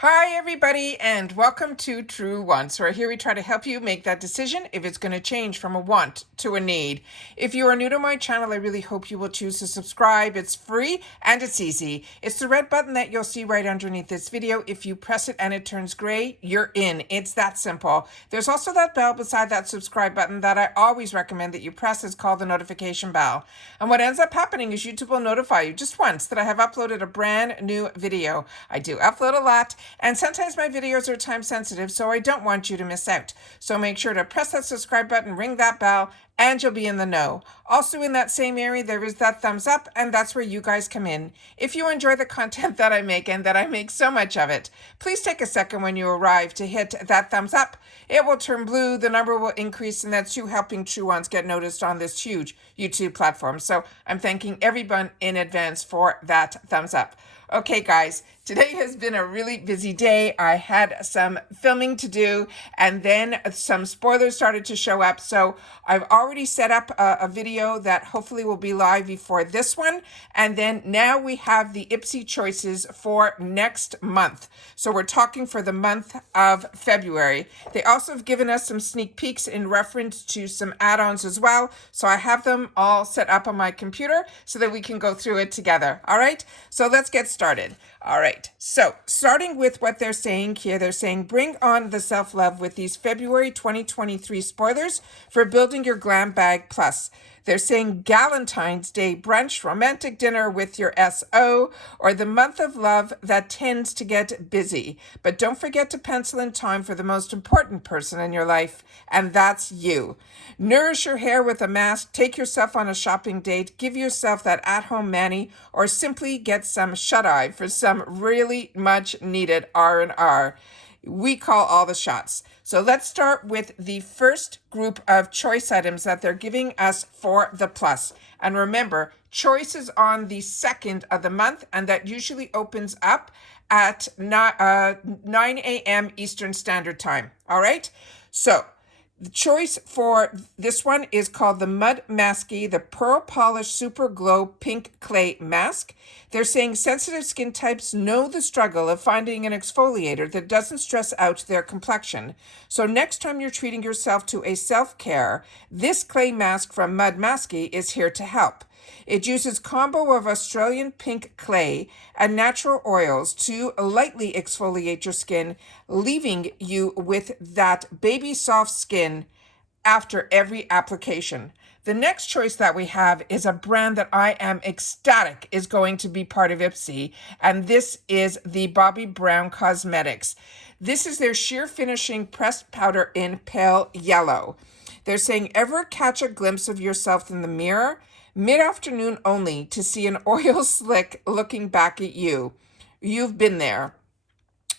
Hi everybody and welcome to True Wants, where here we try to help you make that decision if it's going to change from a want to a need. If you are new to my channel, I really hope you will choose to subscribe. It's free and it's easy. It's the red button that you'll see right underneath this video. If you press it and it turns gray, you're in. It's that simple. There's also that bell beside that subscribe button that I always recommend that you press. It's called the notification bell. And what ends up happening is YouTube will notify you just once that I have uploaded a brand new video. I do upload a lot. And sometimes my videos are time sensitive, so I don't want you to miss out. So make sure to press that subscribe button, ring that bell, and you'll be in the know. Also in that same area, there is that thumbs up, and that's where you guys come in. If you enjoy the content that I make, and that I make so much of it, please take a second when you arrive to hit that thumbs up. It will turn blue, the number will increase, and that's you helping True Ones get noticed on this huge YouTube platform. So I'm thanking everyone in advance for that thumbs up. Okay, guys, today has been a really busy day. I had some filming to do, and then some spoilers started to show up. So I've already set up a video that hopefully will be live before this one. And then now we have the IPSY choices for next month. So we're talking for the month of February. They also have given us some sneak peeks in reference to some add-ons as well. So I have them all set up on my computer so that we can go through it together. All right, so let's get started. All right, so starting with what they're saying here, they're saying bring on the self-love with these February 2023 spoilers for building your Glam Bag Plus. They're saying Galentine's Day brunch, romantic dinner with your SO, or the month of love that tends to get busy. But don't forget to pencil in time for the most important person in your life, and that's you. Nourish your hair with a mask, take yourself on a shopping date, give yourself that at-home mani, or simply get some shut-eye for some really much needed R&R. We call all the shots. So let's start with the first group of choice items that they're giving us for the plus. And remember, choice is on the 2nd of the month, and that usually opens up at 9 a.m. Eastern Standard Time. All right? So the choice for this one is called the Mud Masky, the Pearl Polish Super Glow Pink Clay Mask. They're saying sensitive skin types know the struggle of finding an exfoliator that doesn't stress out their complexion. So next time you're treating yourself to a self-care, this clay mask from Mud Masky is here to help. It uses combo of Australian pink clay and natural oils to lightly exfoliate your skin, leaving you with that baby soft skin after every application. The next choice that we have is a brand that I am ecstatic is going to be part of IPSY, and this is the Bobbi Brown Cosmetics. This is their sheer finishing pressed powder in pale yellow. They're saying, ever catch a glimpse of yourself in the mirror? Mid-afternoon only to see an oil slick looking back at you. You've been there.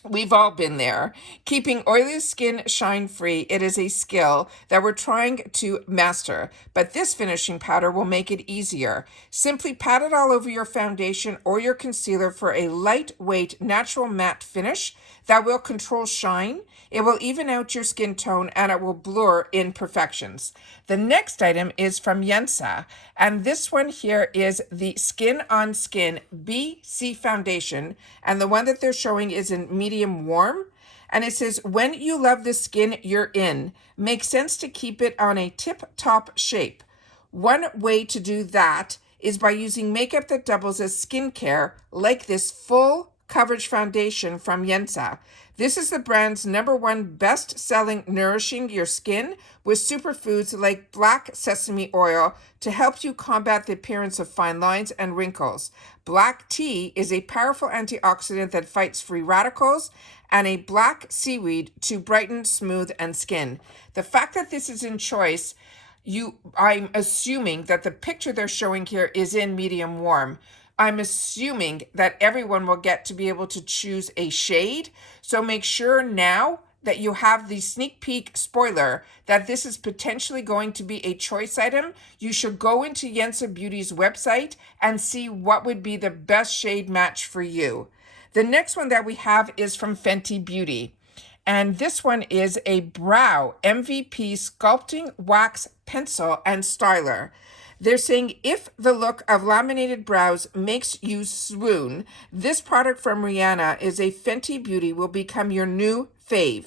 We've all been there. Keeping oily skin shine free, it is a skill that we're trying to master, but this finishing powder will make it easier. Simply pat it all over your foundation or your concealer for a lightweight, natural matte finish that will control shine. It will even out your skin tone, and it will blur imperfections. The next item is from ULTA, and this one here is the Skin on Skin BC Foundation, and the one that they're showing is in medium warm. And it says, when you love the skin you're in, makes sense to keep it on a tip-top shape. One way to do that is by using makeup that doubles as skincare, like this full coverage foundation from ULTA. This is the brand's #1 best-selling nourishing your skin with superfoods like black sesame oil to help you combat the appearance of fine lines and wrinkles. Black tea is a powerful antioxidant that fights free radicals, and a black seaweed to brighten, smooth, and skin. The fact that this is in choice, I'm assuming that the picture they're showing here is in medium warm. I'm assuming that everyone will get to be able to choose a shade. So make sure now that you have the sneak peek spoiler that this is potentially going to be a choice item. You should go into ULTA Beauty's website and see what would be the best shade match for you. The next one that we have is from Fenty Beauty. And this one is a Brow MVP Sculpting Wax Pencil and Styler. They're saying if the look of laminated brows makes you swoon, this product from Rihanna is a Fenty Beauty will become your new fave.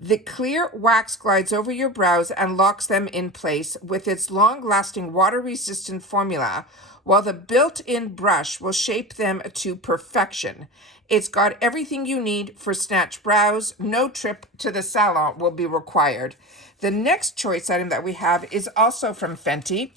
The clear wax glides over your brows and locks them in place with its long-lasting water-resistant formula, while the built-in brush will shape them to perfection. It's got everything you need for snatch brows. No trip to the salon will be required. The next choice item that we have is also from Fenty,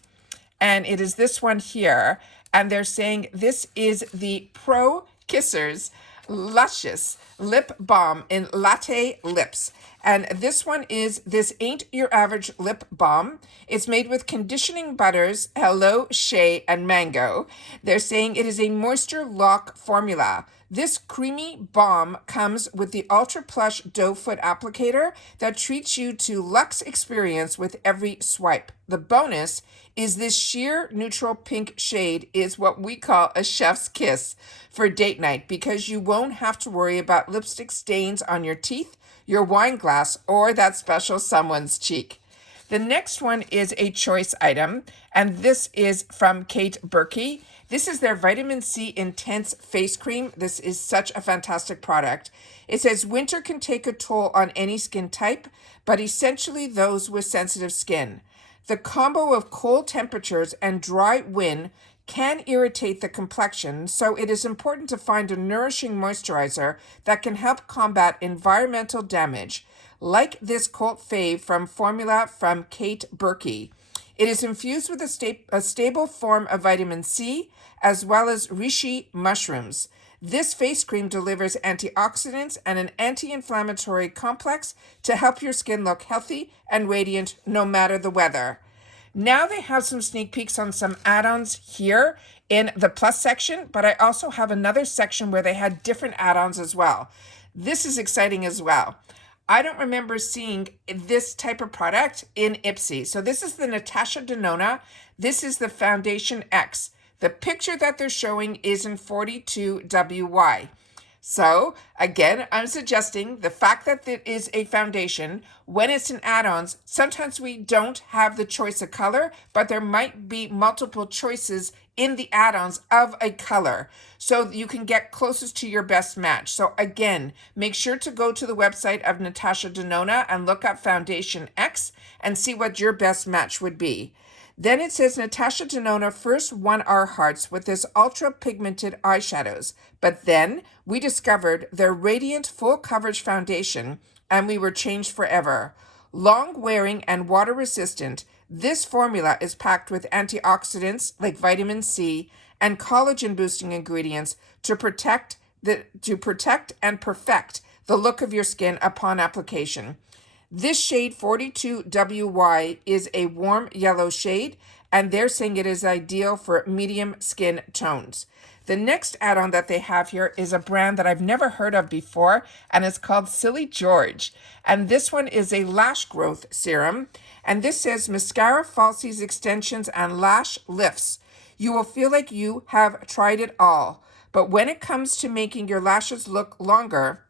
and it is this one here. And they're saying this is the Pro Kissers Luscious Lip Balm in Latte Lips. And this one is This Ain't Your Average Lip Balm. It's made with conditioning butters, hello, shea, and mango. They're saying it is a moisture lock formula. This creamy balm comes with the Ultra Plush Doe Foot Applicator that treats you to luxe experience with every swipe. The bonus is this sheer neutral pink shade is what we call a chef's kiss for date night, because you won't have to worry about lipstick stains on your teeth, your wine glass, or that special someone's cheek. The next one is a choice item, and this is from Kate Berkey. This is their Vitamin C Intense Face Cream. This is such a fantastic product. It says winter can take a toll on any skin type, but essentially those with sensitive skin. The combo of cold temperatures and dry wind can irritate the complexion, so it is important to find a nourishing moisturizer that can help combat environmental damage, like this cult fave from formula from Kate Berkey. It is infused with a stable form of vitamin C, as well as reishi mushrooms. This face cream delivers antioxidants and an anti-inflammatory complex to help your skin look healthy and radiant no matter the weather. Now they have some sneak peeks on some add-ons here in the plus section, but I also have another section where they had different add-ons as well. This is exciting as well. I don't remember seeing this type of product in IPSY. So this is the Natasha Denona. This is the Foundation X. The picture that they're showing is in 42WY. So again, I'm suggesting the fact that it is a foundation, when it's in add-ons, sometimes we don't have the choice of color, but there might be multiple choices in the add-ons of a color, so you can get closest to your best match. So again, make sure to go to the website of Natasha Denona and look up Foundation X and see what your best match would be. Then it says Natasha Denona first won our hearts with this ultra pigmented eyeshadows, but then we discovered their radiant full coverage foundation and we were changed forever. Long wearing and water resistant, this formula is packed with antioxidants like vitamin C and collagen boosting ingredients to protect and perfect the look of your skin upon application. This shade 42WY is a warm yellow shade, and they're saying it is ideal for medium skin tones. The next add-on that they have here is a brand that I've never heard of before, and it's called Silly George. And this one is a lash growth serum, and this says mascara, falsies, extensions, and lash lifts. You will feel like you have tried it all, but when it comes to making your lashes look longer,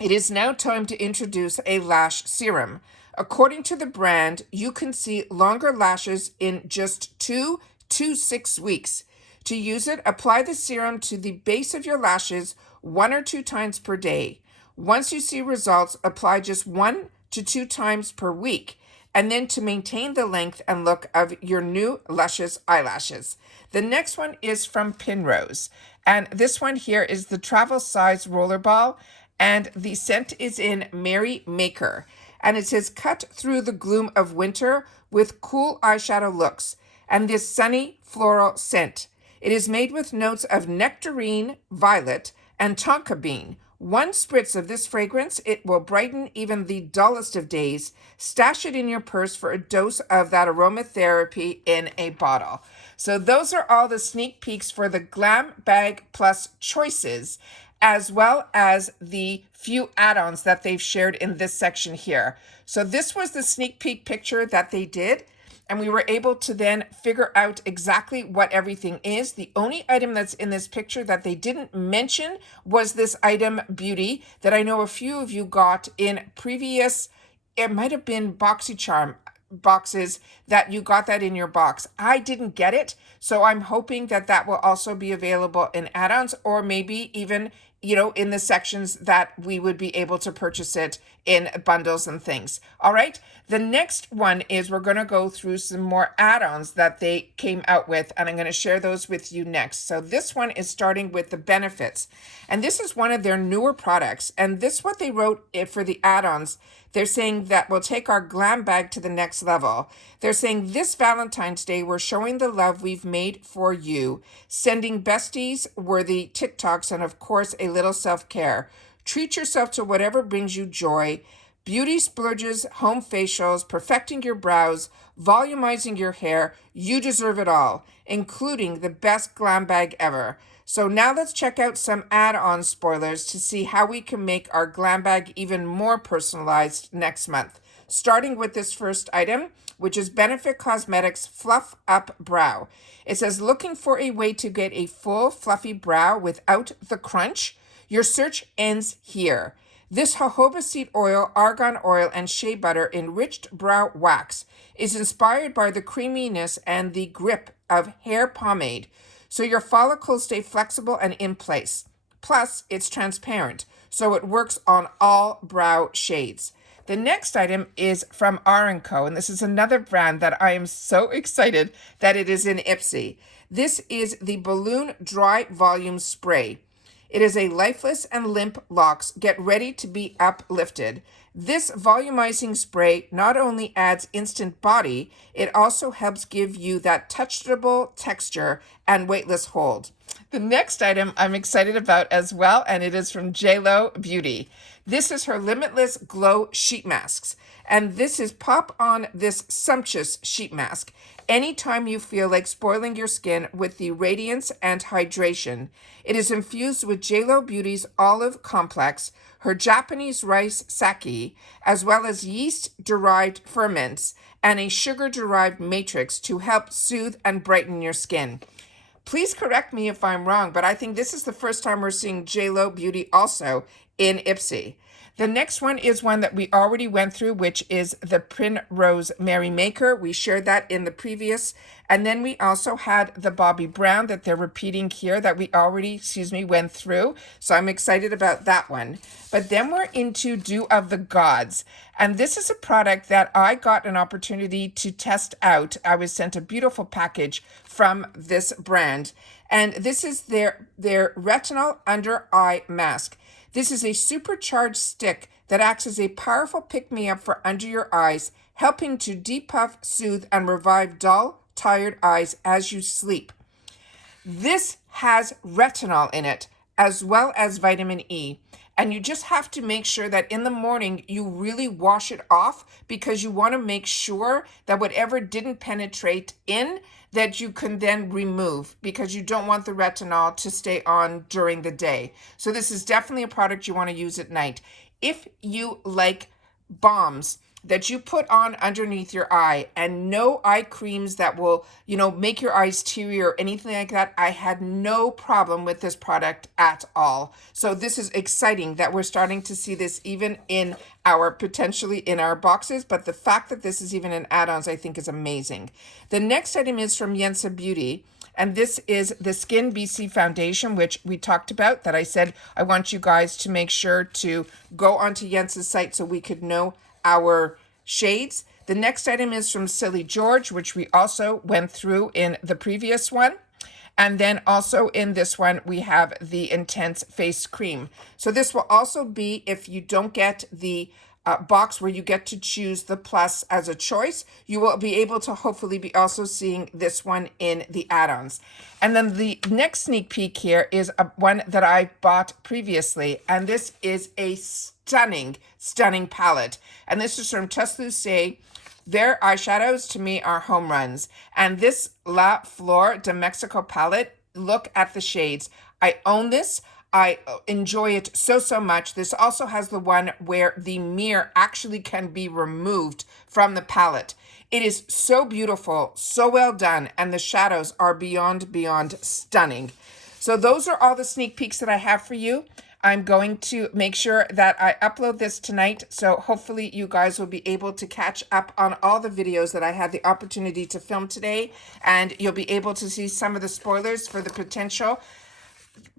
it is now time to introduce a lash serum. According to the brand, you can see longer lashes in just 2 to 6 weeks. To use it, apply the serum to the base of your lashes 1 or 2 times per day. Once you see results, apply just 1 to 2 times per week, and then to maintain the length and look of your new luscious eyelashes. The next one is from Pinrose, and this one here is the travel size rollerball, and the scent is in Merry Maker. And it says, cut through the gloom of winter with cool eyeshadow looks and this sunny floral scent. It is made with notes of nectarine, violet, and tonka bean. 1 spritz of this fragrance, it will brighten even the dullest of days. Stash it in your purse for a dose of that aromatherapy in a bottle. So those are all the sneak peeks for the Glam Bag Plus choices, as well as the few add-ons that they've shared in this section here. So this was the sneak peek picture that they did, and we were able to then figure out exactly what everything is. The only item that's in this picture that they didn't mention was this item Beauty that I know a few of you got in previous, it might have been BoxyCharm. boxes that you got that in your box. I didn't get it, so I'm hoping that that will also be available in add-ons, or maybe even, you know, in the sections that we would be able to purchase it in bundles and things. All right. The next one is we're going to go through some more add-ons that they came out with, and I'm going to share those with you next. So this one is starting with the benefits, and this is one of their newer products, and this what they wrote for the add-ons. They're saying that we'll take our glam bag to the next level. They're saying this Valentine's Day, we're showing the love we've made for you, sending besties worthy TikToks, and of course, a little self-care. Treat yourself to whatever brings you joy. Beauty splurges, home facials, perfecting your brows, volumizing your hair. You deserve it all, including the best glam bag ever. So now let's check out some add-on spoilers to see how we can make our glam bag even more personalized next month. Starting with this first item, which is Benefit Cosmetics Fluff Up Brow. It says, looking for a way to get a full fluffy brow without the crunch? Your search ends here. This jojoba seed oil, argan oil, and shea butter enriched brow wax is inspired by the creaminess and the grip of hair pomade, so your follicles stay flexible and in place. Plus, it's transparent, so it works on all brow shades. The next item is from R&Co, and this is another brand that I am so excited that it is in IPSY. This is the Balloon Dry Volume Spray. It is a lifeless and limp locks. Get ready to be uplifted. This volumizing spray not only adds instant body, it also helps give you that touchable texture and weightless hold. The next item I'm excited about as well, and it is from JLo Beauty. This is her Limitless Glow Sheet Masks, and this is pop on this sumptuous sheet mask anytime you feel like spoiling your skin with the radiance and hydration. It is infused with JLo Beauty's olive complex, her Japanese rice sake, as well as yeast-derived ferments and a sugar-derived matrix to help soothe and brighten your skin. Please correct me if I'm wrong, but I think this is the first time we're seeing JLo Beauty also in IPSY. The next one is one that we already went through, which is the Primrose Merry Maker. We shared that in the previous. And then we also had the Bobbi Brown that they're repeating here that we already, went through. So I'm excited about that one. But then we're into Dew of the Gods. And this is a product that I got an opportunity to test out. I was sent a beautiful package from this brand. And this is their retinol under eye mask. This is a supercharged stick that acts as a powerful pick-me-up for under your eyes, helping to depuff, soothe, and revive dull, tired eyes as you sleep. This has retinol in it, as well as vitamin E. And you just have to make sure that in the morning you really wash it off, because you want to make sure that whatever didn't penetrate in, that you can then remove, because you don't want the retinol to stay on during the day. So this is definitely a product you want to use at night. If you like balms that you put on underneath your eye and no eye creams that will, make your eyes teary or anything like that, I had no problem with this product at all. So this is exciting that we're starting to see this even potentially in our boxes, but the fact that this is even in add-ons, I think is amazing. The next item is from Yensa Beauty, and this is the Skin BC Foundation, which we talked about, that I said I want you guys to make sure to go onto Yensa's site so we could know our shades. The next item is from Silly George, which we also went through in the previous one. And then also in this one, we have the Intense Face Cream. So this will also be, if you don't get the box where you get to choose the plus as a choice, you will be able to hopefully be also seeing this one in the add-ons. And then the next sneak peek here is one that I bought previously, and this is a stunning palette. And this is from Tusluce. Their eyeshadows to me are home runs. And this La Flor de Mexico palette, look at the shades. I own this. I enjoy it so much. This also has the one where the mirror actually can be removed from the palette. It is so beautiful, so well done, and the shadows are beyond stunning. So those are all the sneak peeks that I have for you. I'm going to make sure that I upload this tonight, so hopefully you guys will be able to catch up on all the videos that I had the opportunity to film today, and you'll be able to see some of the spoilers for the potential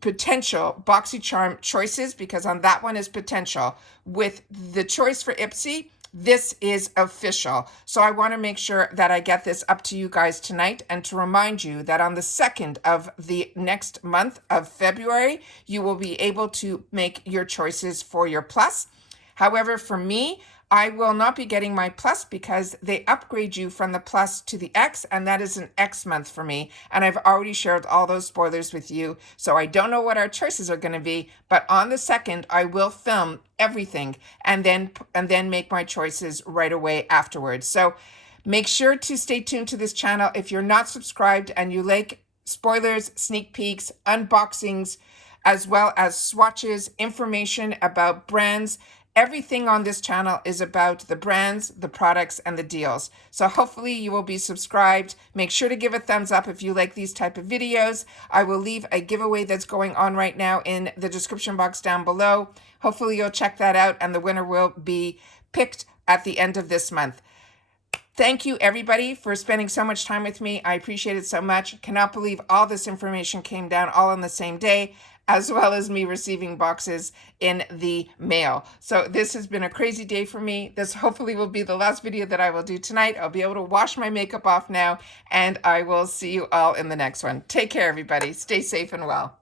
BoxyCharm choices, because on that one is potential. With the choice for IPSY, this is official. So I want to make sure that I get this up to you guys tonight, and to remind you that on the 2nd of the next month of February, you will be able to make your choices for your Plus. However, for me, I will not be getting my Plus because they upgrade you from the Plus to the X, and that is an X month for me. And I've already shared all those spoilers with you, so I don't know what our choices are going to be. But on the 2nd, I will film everything and then make my choices right away afterwards. So make sure to stay tuned to this channel. If you're not subscribed and you like spoilers, sneak peeks, unboxings, as well as swatches, information about brands, everything on this channel is about the brands, the products, and the deals. So hopefully you will be subscribed. Make sure to give a thumbs up if you like these type of videos. I will leave a giveaway that's going on right now in the description box down below. Hopefully you'll check that out, and the winner will be picked at the end of this month. Thank you, everybody, for spending so much time with me. I appreciate it so much. Cannot believe all this information came down all on the same day, as well as me receiving boxes in the mail. So this has been a crazy day for me. This hopefully will be the last video that I will do tonight. I'll be able to wash my makeup off now, and I will see you all in the next one. Take care, everybody. Stay safe and well.